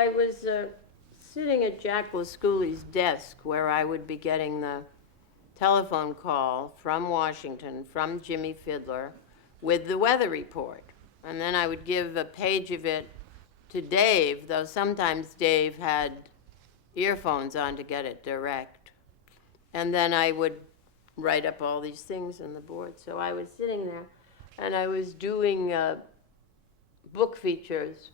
I was sitting at Jack Lascooli's desk where I would be getting the telephone call from Washington, from Jimmy Fiddler, with the weather report. And then I would give a page of it to Dave, though sometimes Dave had earphones on to get it direct. And then I would write up all these things on the board. So I was sitting there, and I was doing book features.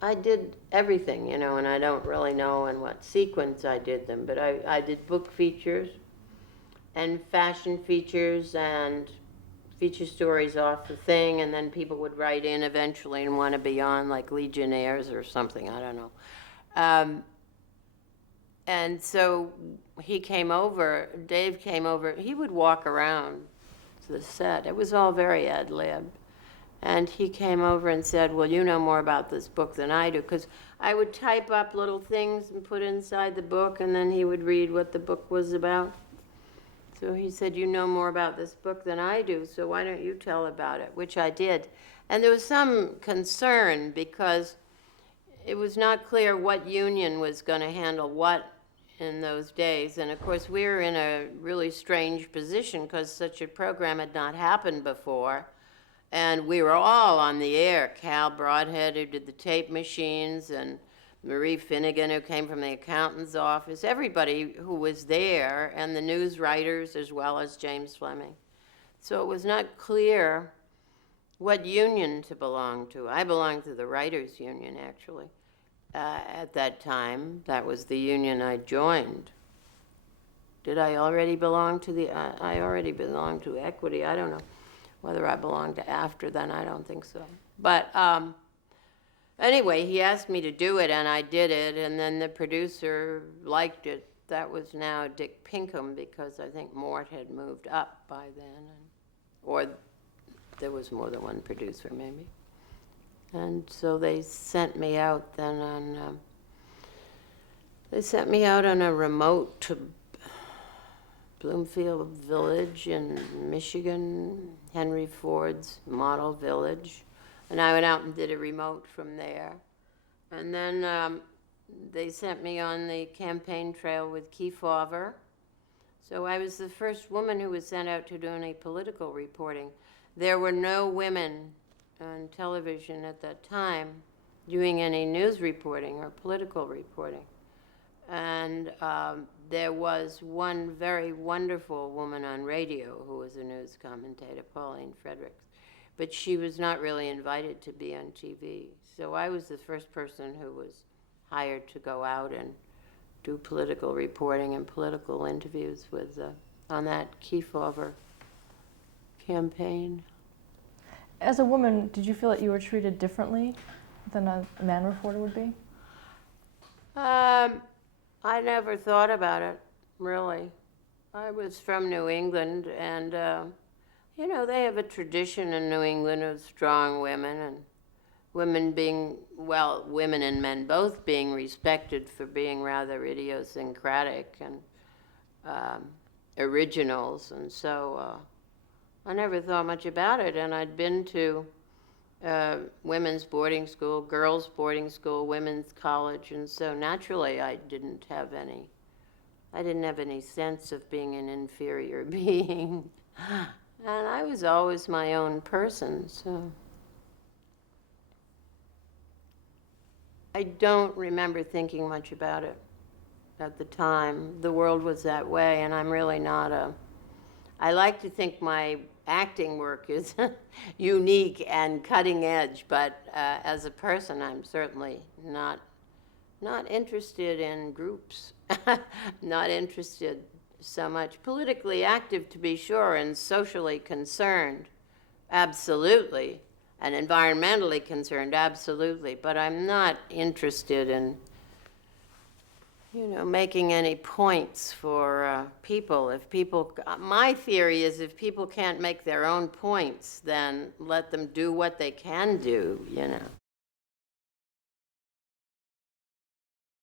I did everything, you know, and I don't really know in what sequence I did them, but I did book features and fashion features and feature stories off the thing, and then people would write in eventually and want to be on, like Legionnaires or something, I don't know. And so he came over, Dave came over, he would walk around to the set. It was all very ad-lib. And he came over and said, well, you know more about this book than I do, because I would type up little things and put inside the book, and then he would read what the book was about. So he said, you know more about this book than I do, so why don't you tell about it, which I did. And there was some concern because it was not clear what union was going to handle what in those days. And of course, we were in a really strange position because such a program had not happened before. And we were all on the air. Cal Broadhead, who did the tape machines, and Marie Finnegan, who came from the accountant's office, everybody who was there, and the news writers as well as James Fleming. So it was not clear what union to belong to. I belonged to the Writers' Union, actually. At that time, that was the union I joined. Did I already belong to the, I already belonged to Equity, I don't know. Whether I belonged to after then, I don't think so. But anyway, he asked me to do it, and I did it, and then the producer liked it. That was now Dick Pinkham, because I think Mort had moved up by then, or there was more than one producer, maybe. And so they sent me out then on, a remote Bloomfield Village in Michigan, Henry Ford's model village. And I went out and did a remote from there. And then they sent me on the campaign trail with Kefauver. So I was the first woman who was sent out to do any political reporting. There were no women on television at that time doing any news reporting or political reporting. And there was one very wonderful woman on radio who was a news commentator, Pauline Fredericks, but she was not really invited to be on TV. So I was the first person who was hired to go out and do political reporting and political interviews with on that Kefauver campaign. As a woman, did you feel that you were treated differently than a man reporter would be? I never thought about it, really. I was from New England, and, you know, they have a tradition in New England of strong women, and women being, well, women and men both being respected for being rather idiosyncratic and originals, and so I never thought much about it, and I'd been to women's boarding school, girls' boarding school, women's college, and so naturally I didn't have any sense of being an inferior being. And I was always my own person, so. I don't remember thinking much about it at the time. The world was that way, and I'm really not I like to think my acting work is unique and cutting edge, but as a person, I'm certainly not interested in groups, not interested so much. Politically active, to be sure, and socially concerned, absolutely, and environmentally concerned, absolutely, but I'm not interested in, you know, making any points for people. If people, my theory is if people can't make their own points, then let them do what they can do, you know.